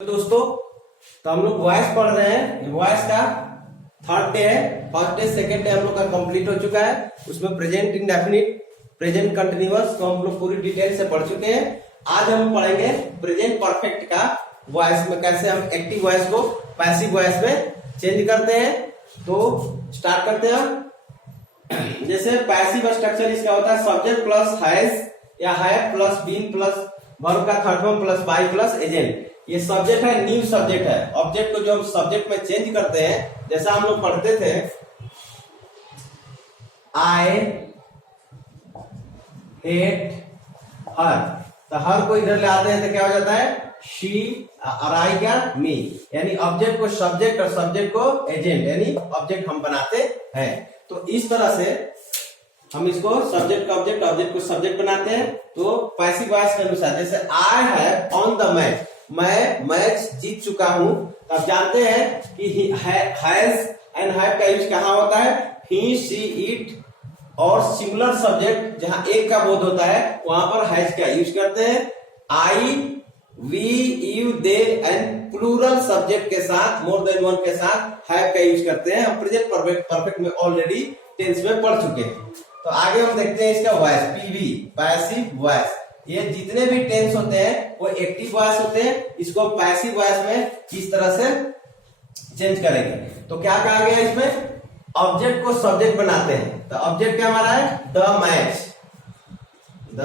तो दोस्तों, तो हम लोग वॉइस पढ़ रहे हैं। वॉइस का थर्ड डे है। फर्स्ट डे सेकेंड डे हम लोग का कंप्लीट हो चुका है। उसमें प्रेजेंट इंडेफिनिट, प्रेजेंट कंटिन्यूअस को हम लोग पूरी डिटेल से पढ़ चुके हैं। आज हम पढ़ेंगे प्रेजेंट परफेक्ट का वॉइस में कैसे हम एक्टिव वॉइस को पैसिव वॉइस में चेंज करते हैं। तो स्टार्ट करते हैं हम। जैसे पैसिव स्ट्रक्चर इसका होता है सब्जेक्ट प्लस हैज या have plus been plus verb का third form plus by plus agent. ये सब्जेक्ट है, न्यू सब्जेक्ट है। ऑब्जेक्ट को जो हम सब्जेक्ट में चेंज करते हैं, जैसा हम लोग पढ़ते थे आई हेट हर, तो हर को इधर ले आते हैं तो क्या हो जाता है शी और आई क्या मी, यानी ऑब्जेक्ट को सब्जेक्ट और सब्जेक्ट को एजेंट, यानी ऑब्जेक्ट हम बनाते हैं। तो इस तरह से हम इसको सब्जेक्ट का ऑब्जेक्ट, ऑब्जेक्ट को सब्जेक्ट बनाते हैं। तो पैसिव वॉइस के अनुसार जैसे I have on the match, मैं मैच जीत चुका हूं। तो आप जानते हैं कि हैज एंड हैव का यूज कहां होता है, ही शी इट, और सिंगुलर सब्जेक्ट जहां एक का बोध होता है वहां पर हैज का यूज करते हैं। I we you they and plural subject के साथ, मोर देन वन के साथ हैव का यूज करते हैं। हम प्रेजेंट परफेक्ट में ऑलरेडी टेंस में पढ़ चुके हैं। तो आगे हम देखते हैं इसका वॉइस, पीवी पैसिव वॉइस। ये जितने भी टेंस होते हैं वो एक्टिव वॉइस होते हैं। इसको हम पैसिव वॉइस में किस तरह से चेंज करेंगे। तो क्या कहा गया इसमें, ऑब्जेक्ट को सब्जेक्ट बनाते हैं। तो ऑब्जेक्ट क्या हमारा है द मैच, द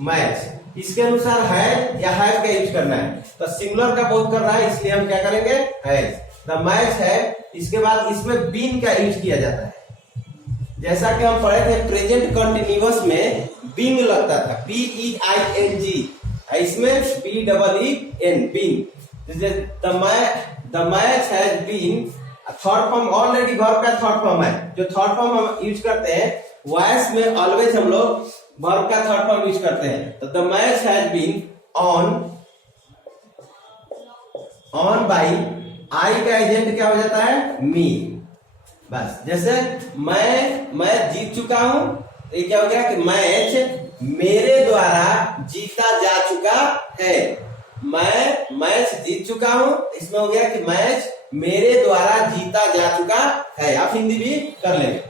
मैच। इसके अनुसार है या हैव का यूज करना है। तो सिंगुलर का बोध कर रहा है, इसलिए हम क्या करेंगे हैज। द मैच है, इसके बाद इसमें बीन का यूज किया जाता है। जैसा कि हम पढ़े थे प्रेजेंट कंटिन्यूअस में बींग लगता था, BEING, इसमें BEEN, been. The match has been, third form already verb का थर्ड फॉर्म है। जो थर्ड फॉर्म हम यूज करते हैं वॉइस में, ऑलवेज हम लोग वर्ब का थर्ड फॉर्म यूज करते हैं। तो the match has been won by, I का एजेंट क्या हो जाता है मी। बस जैसे मैं जीत चुका हूं, तो ये क्या हो गया कि मैच मेरे द्वारा जीता जा चुका है। मैं मैच जीत चुका हूं, इसमें हो गया कि मैच मेरे द्वारा जीता जा चुका है। आप हिंदी भी कर लेंगे।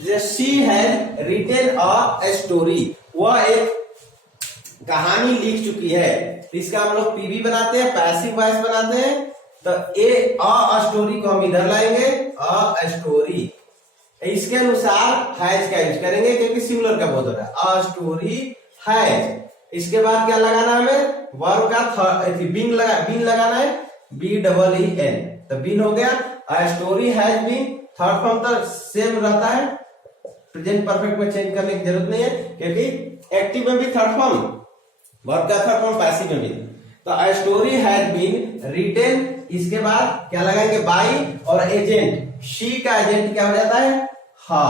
जैसे she has retain a story, वह एक कहानी लिख चुकी है। इसका हम लोग पीवी बनाते हैं, पैसिव वॉइस बनाते हैं। तो अ स्टोरी को हम इधर लाएंगे, अ स्टोरी। इसके अनुसार हैज का यूज करेंगे क्योंकि सिंगुलर का बोध हो रहा है, अ स्टोरी हैज। इसके बाद क्या लगाना है हमें, वर्ब का बीन लगाना है, BEEN। तो बीन हो गया। A story has been, third form तो सेम रहता है, प्रेजेंट परफेक्ट में चेंज करने की जरूरत नहीं है क्योंकि एक्टिव में भी थर्ड फॉर्म, वर्ब का थर्ड फॉर्म पैसिव में भी। तो a story has been written, इसके बाद क्या लगाएंगे बाई और एजेंट, शी का एजेंट क्या हो जाता है हा।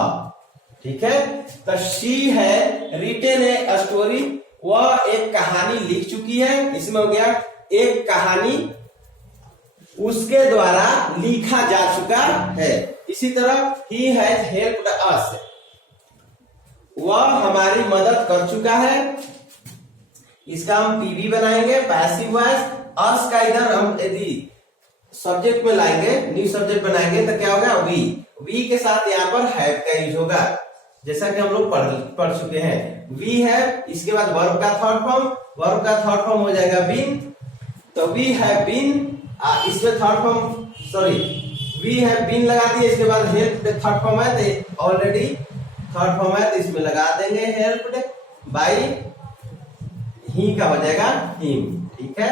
ठीक है, तो शी है रिटेन है अ स्टोरी, वह एक कहानी लिख चुकी है। इसमें हो गया एक कहानी उसके द्वारा लिखा जा चुका है। इसी तरह ही हैज हेल्प्ड अस, वह हमारी मदद कर चुका है। इसका हम पीवी बनाएंगे, पैसिव वॉइस। अस का इधर हम यदि सब्जेक्ट में लाएंगे, न्यू सब्जेक्ट बनाएंगे तो क्या होगा वी के साथ यहाँ पर हैव का यूज होगा, जैसा कि हम लोग पढ़ चुके हैं। वी हैव, इसके बाद वर्ब का थर्ड फॉर्म, वर्ब का थर्ड फॉर्म हो जाएगा बीन। तो वी हैव बीन, इसमें third form we have been लगा दिए। इसके बाद हेल्प थर्ड फॉर्म है, तो ऑलरेडी थर्ड फॉर्म है, तो इसमें लगा देंगे हेल्प्ड बाई, ही का हो जाएगा हिम। ठीक है,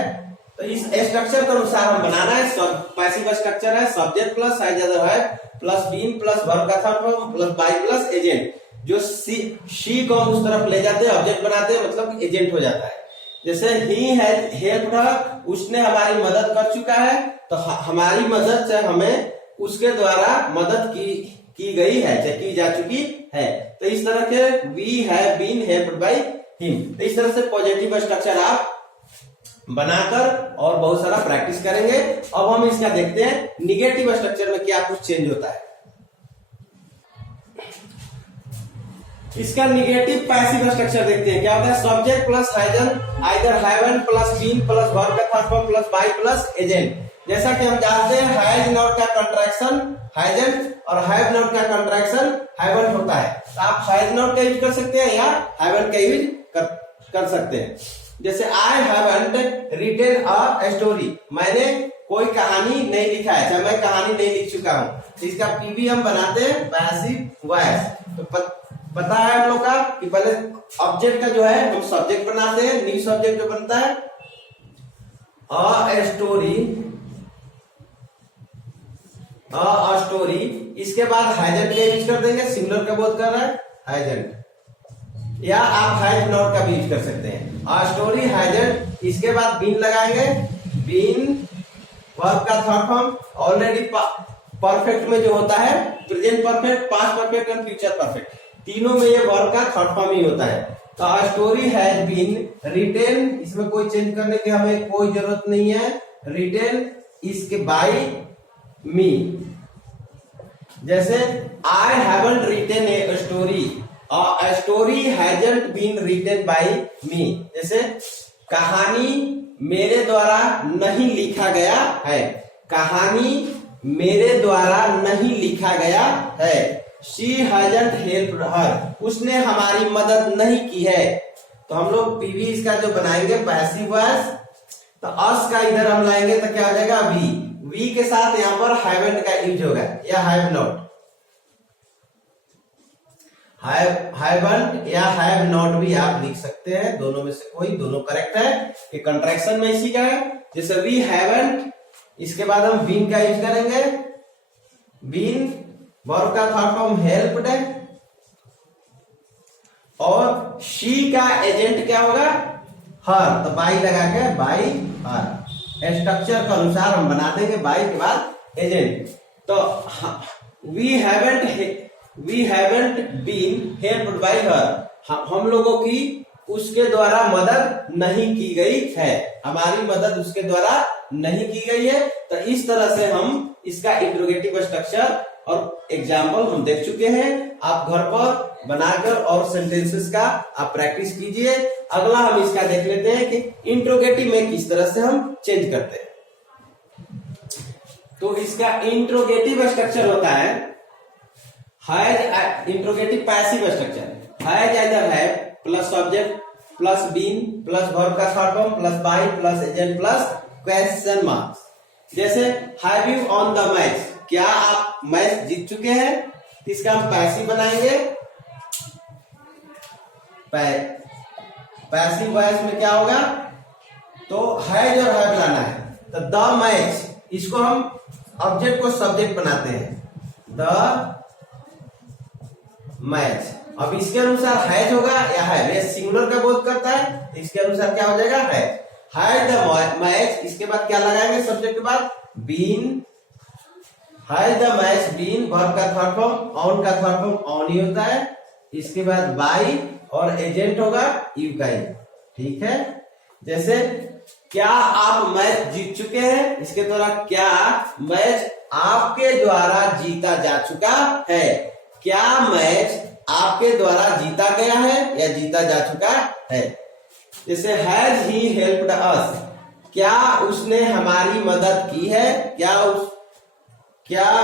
तो इस स्ट्रक्चर के अनुसार हम बनाना है। पैसिव स्ट्रक्चर है सब्जेक्ट प्लस है प्लस बीन प्लस वर्ब का third form plus by plus agent. जो शी को हम उस तरफ ले जाते हैं, ऑब्जेक्ट बनाते हैं, मतलब एजेंट हो जाता है। जैसे ही हैज हेल्प्ड हर, उसने हमारी मदद कर चुका है। तो हमारी मदद से हमें उसके द्वारा मदद की गई है, चाहे की जा चुकी है। तो इस तरह के we have been helped by him. तो इस तरह से पॉजिटिव स्ट्रक्चर आप बनाकर और बहुत सारा प्रैक्टिस करेंगे। अब हम इसका देखते हैं निगेटिव स्ट्रक्चर में क्या कुछ चेंज होता है। इसका निगेटिव पैसिव स्ट्रक्चर देखते हैं। क्या होता है? Subject plus hasn't either haven't plus been plus verb का third form plus by plus agent. जैसा कि हम जानते हैं हैज नॉट का कंट्रैक्शन हैजन और हैव नॉट का कंट्रैक्शन हैवन होता है। तो आप हैज नॉट का यूज कर सकते हैं या हैवन का यूज कर सकते हैं। जैसे I haven't written a story, मैंने कोई कहानी नहीं लिखा है, चाहे मैं कहानी नहीं लिख चुका हूं। इसका पीवी हम बनाते हैं पैसिव वॉइस। तो पता है हम लोग का कि पहले ऑब्जेक्ट का जो है हम सब्जेक्ट बनाते हैं, न्यू सब्जेक्ट जो बनता है अ स्टोरी, इसके बाद हैजेंट का यूज कर देंगे, सिंगुलर का बोध कर रहा है हैजेंट, या आप हैज नॉट का भी यूज कर सकते हैं। अ स्टोरी हैजेंट, इसके बाद बीन लगाएंगे, बीन वर्ब का थर्ड फॉर्म ऑलरेडी परफेक्ट में जो होता है present perfect, past perfect and future perfect, तीनों में ये वर्ब का थर्ड फॉर्म ही होता है। तो a story has been written, इसमें कोई चेंज करने की हमें कोई जरूरत नहीं है, रिटेन इसके बाय मी। जैसे I haven't written a story, a story hasn't been written by me. जैसे कहानी मेरे द्वारा नहीं लिखा गया है, कहानी मेरे द्वारा नहीं लिखा गया है। शी हैजंट हेल्प्ड हर, उसने हमारी मदद नहीं की है। तो हम लोग पीवी इसका जो बनाएंगे पैसिव वॉइस, तो अस का इधर हम लाएंगे तो क्या हो जाएगा वी, वी के साथ यहाँ पर हैवंट का यूज होगा या हैव नॉट, हैवंट या हैव नॉट भी आप लिख सकते हैं, दोनों में से कोई, दोनों करेक्ट है। ये कंट्रैक्शन में इसी का है। जैसे वी हैवंट, इसके बाद हम बीन का यूज करेंगे, बीन वर्ब का थर्ड फॉर्म हेल्प्ड है, और शी का एजेंट क्या होगा हर, तो बाई लगा के बाई हर। स्ट्रक्चर के अनुसार हम बना देंगे बाई के बाद एजेंट। तो we haven't been helped by her, हम लोगों की उसके द्वारा मदद नहीं की गई है, हमारी मदद उसके द्वारा नहीं की गई है। तो इस तरह से हम इसका इंट्रोगेटिव स्ट्रक्चर और एग्जाम्पल हम देख चुके हैं। आप घर पर बनाकर और सेंटेंसेस का आप प्रैक्टिस कीजिए। अगला हम इसका देख लेते हैं कि इंट्रोगेटिव में किस तरह से हम चेंज करते हैं। तो इसका इंट्रोगेटिव स्ट्रक्चर होता है has, interrogative passive structure has either have plus subject plus been plus verb का third form plus by plus agent plus question marks. जैसे have you won the match, क्या आप मैच जीत चुके हैं? इसका हम पैसिव बनाएंगे। पैसिव वॉइस में क्या होगा? तो हैज और हैव लाना है। तो द मैच, इसको हम ऑब्जेक्ट को सब्जेक्ट बनाते हैं, द मैच। अब इसके अनुसार हैज होगा या हैव, ये सिंगुलर का बोध करता है, इसके अनुसार क्या हो जाएगा हैज द मैच। इसके बाद क्या लगाएंगे सब्जेक्ट के बाद? Been, has the match been verb का थर्ड फॉर्म, ऑन का थर्ड फॉर्म ऑन ही होता है, इसके बाद बाई और एजेंट होगा यू का ही, ठीक है। जैसे क्या आप मैच जीत चुके हैं, इसके द्वारा क्या मैच आपके द्वारा जीता जा चुका है, क्या मैच आपके द्वारा जीता गया है या जीता जा चुका है। जैसे हैज ही हेल्प्ड अस, क्या उसने हमारी मदद की है, क्या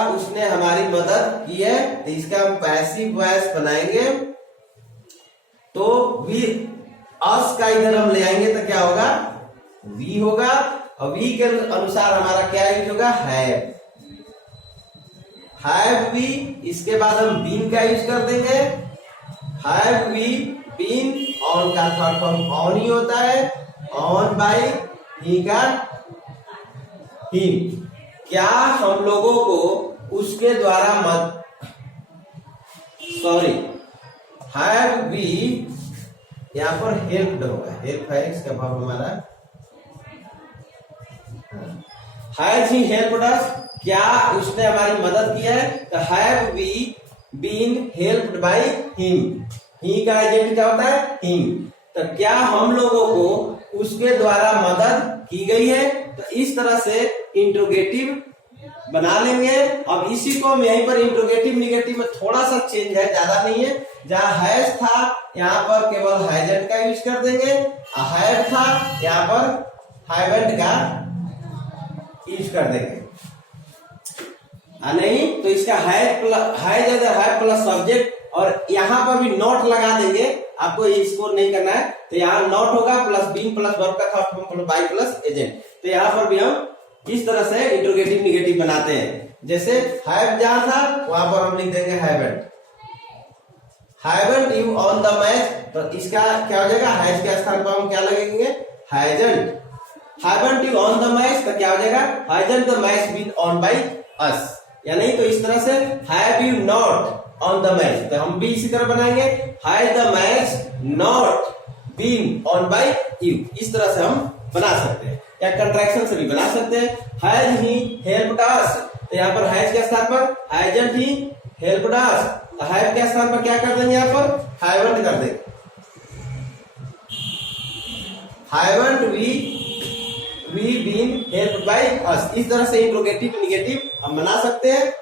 उसने हमारी मदद की है। तो इसका हम पैसिव वॉइस बनाएंगे। तो वी, अस का इधर हम ले आएंगे तो क्या होगा? वी होगा, और वी के अनुसार हमारा क्या यूज होगा? Have we. इसके बाद हम बीन का यूज कर देंगे, हैव वी बीन, ऑन का थर्ड फॉर्म ऑन ही होता है, ऑन बाय ही का हिम। क्या हम लोगों को उसके द्वारा हैव वी, यहां पर हेल्प्ड होगा, हेल्प है इसका भाव हमारा, हैज ही हेल्प्ड अस, क्या उसने हमारी मदद की है। तो have we been helped by him, he का एजेंट क्या होता है? हिम। तो क्या हम लोगों को उसके द्वारा मदद की गई है। तो इस तरह से इंट्रोगेटिव बना लेंगे। अब इसी को हम यहीं पर इंट्रोगेटिव निगेटिव में थोड़ा सा चेंज है, ज्यादा नहीं है। जहां हैज था यहाँ पर केवल हैजेंट का यूज कर देंगे, हैव था यहाँ पर हैवेंट का यूज कर देंगे। नहीं तो इसका हैज प्लस सब्जेक्ट, और यहाँ पर भी नॉट लगा देंगे। आपको ये स्कोर नहीं करना है, तो यहाँ नॉट होगा प्लस बीन प्लस वर्ब का third form plus by plus agent. तो यहाँ पर भी हम इस तरह से इंट्रोगेटिव निगेटिव बनाते हैं। जैसे हैव जहां था वहां पर हम लिख देंगे haven't. Haven't you won the match, तो इसका क्या हो जाएगा, हैज के स्थान पर हम क्या लगेंगे, hasn't. Haven't you won the match, तो क्या हो जाएगा, hasn't the match been won by us. या नहीं तो इस तरह से have you not won the match, तो हम भी इसी तरह बनाएंगे, has the match not been won by you. इस तरह से हम बना सकते हैं, या कंट्रैक्शन से भी बना सकते हैं। हैज ही हेल्प्ड अस, तो यहाँ पर हैज के स्थान पर हैजंट ही हेल्प्ड अस, तो हैव के स्थान पर क्या कर देंगे, यहाँ पर हैवेंट कर देंगे। Haven't we been helped by us. इस तरह से इंट्रोगेटिव निगेटिव हम बना सकते हैं,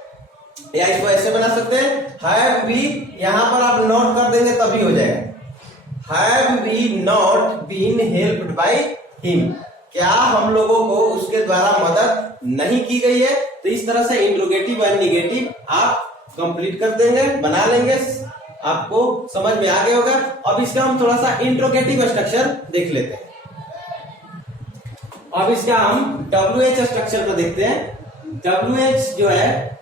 या इसको ऐसे बना सकते हैं, हैव वी यहाँ पर आप नॉट कर देंगे तभी हो जाएगा, have we not been helped by him, क्या हम लोगों को उसके द्वारा मदद नहीं की गई है। तो इस तरह से इंट्रोगेटिव और निगेटिव आप कंप्लीट कर देंगे, बना लेंगे। आपको समझ में आ गया होगा। अब इसका हम थोड़ा सा इंट्रोगेटिव स्ट्रक्चर देख लेते हैं। अब इसका हम WH स्ट्रक्चर को देखते हैं। WH जो है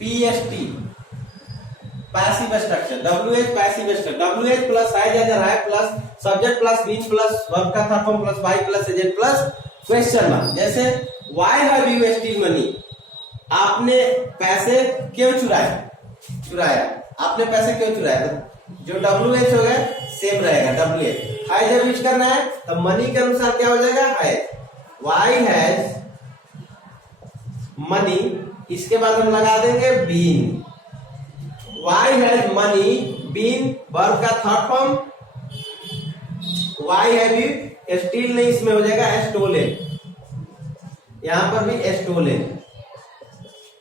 PST passive structure, WH passive structure, WH plus have plus subject plus been plus verb का third form plus by plus agent plus question mark. जैसे why have you steal money, आपने पैसे क्यों चुराया, आपने पैसे क्यों चुराया, जो WH हो गया सेम रहेगा WH। हाई जब यूज करना है तो मनी के अनुसार क्या हो जाएगा, हैज, व्हाई हैज मनी, इसके बाद हम लगा देंगे been, why has money been verb का third form, why have you steal नहीं, इसमें हो जाएगा स्टोलन, यहां पर भी स्टोलन,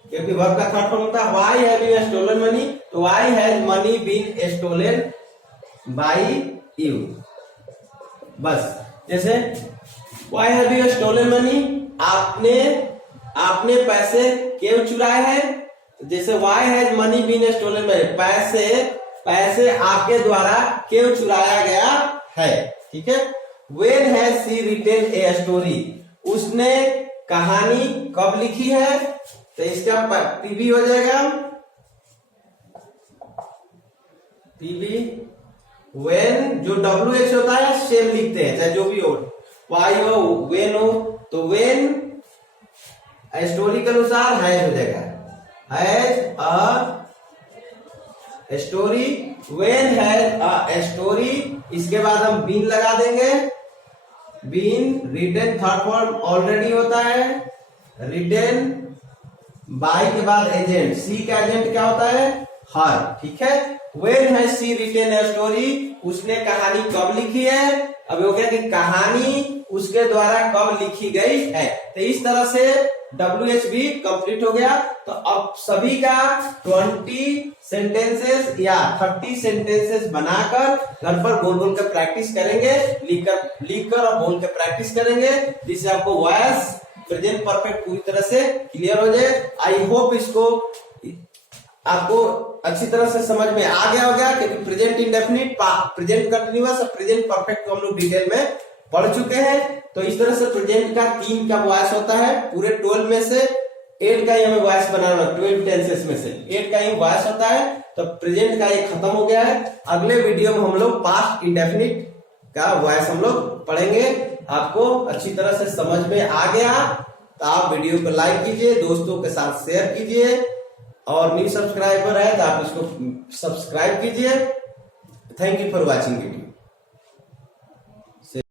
क्योंकि वर्ब का थर्ड फॉर्म होता है why have you stolen money, तो why has money been stolen by you. बस जैसे why have you stolen money, आपने पैसे क्यों चुराए हैं। जैसे why has money been stolen money, पैसे आपके द्वारा क्यों चुराया गया है, ठीक है। When has she written a story, उसने कहानी कब लिखी है, तो इसका पीबी हो जाएगा पीबी। व्हेन जो WH होता है सेम लिखते हैं, चाहे जो भी हो, वाई हो व्हेन हो, तो व्हेन स्टोरी के अनुसार हैज हो जाएगा, has a story, when has a story, इसके बाद हम बीन लगा देंगे, been written third form already होता है, रिटेन बाई के बाद एजेंट, सी का एजेंट क्या होता है, हर, ठीक है। When has she written a story, उसने कहानी कब लिखी है। अब वो क्या कि कहानी उसके द्वारा कब लिखी गई है। तो इस तरह से WH भी कंप्लीट हो गया। तो अब सभी का 20 सेंटेंसेस या 30 सेंटेंसेस बनाकर घर पर बोल बोल कर प्रैक्टिस करेंगे, लिखकर और बोल कर प्रैक्टिस करेंगे, जिससे आपको वॉइस प्रेजेंट परफेक्ट पूरी तरह से क्लियर हो जाए। आई होप इसको आपको अच्छी तरह से समझ में आ गया होगा, क्योंकि प्रेजेंट इंडेफिनिट, प्रेजेंट कंटिन्यूअस और प्रेजेंट परफेक्ट को हम लोग डिटेल में पढ़ चुके हैं। तो इस तरह से प्रेजेंट का 3 का वॉइस होता है, पूरे 12 में से 8 का ही हमें वॉइस बनाना, 12 टेंसेस में से 8 का ही वॉइस होता है। तो प्रेजेंट का ये खत्म हो गया है। अगले वीडियो में हम लोग पास्ट इंडेफिनिट का वॉइस हम लोग पढ़ेंगे। आपको अच्छी तरह से समझ में आ गया तो आप वीडियो को लाइक कीजिए, दोस्तों के साथ शेयर कीजिए, और न्यू सब्सक्राइबर है तो आप इसको सब्सक्राइब कीजिए। Thank you for watching video.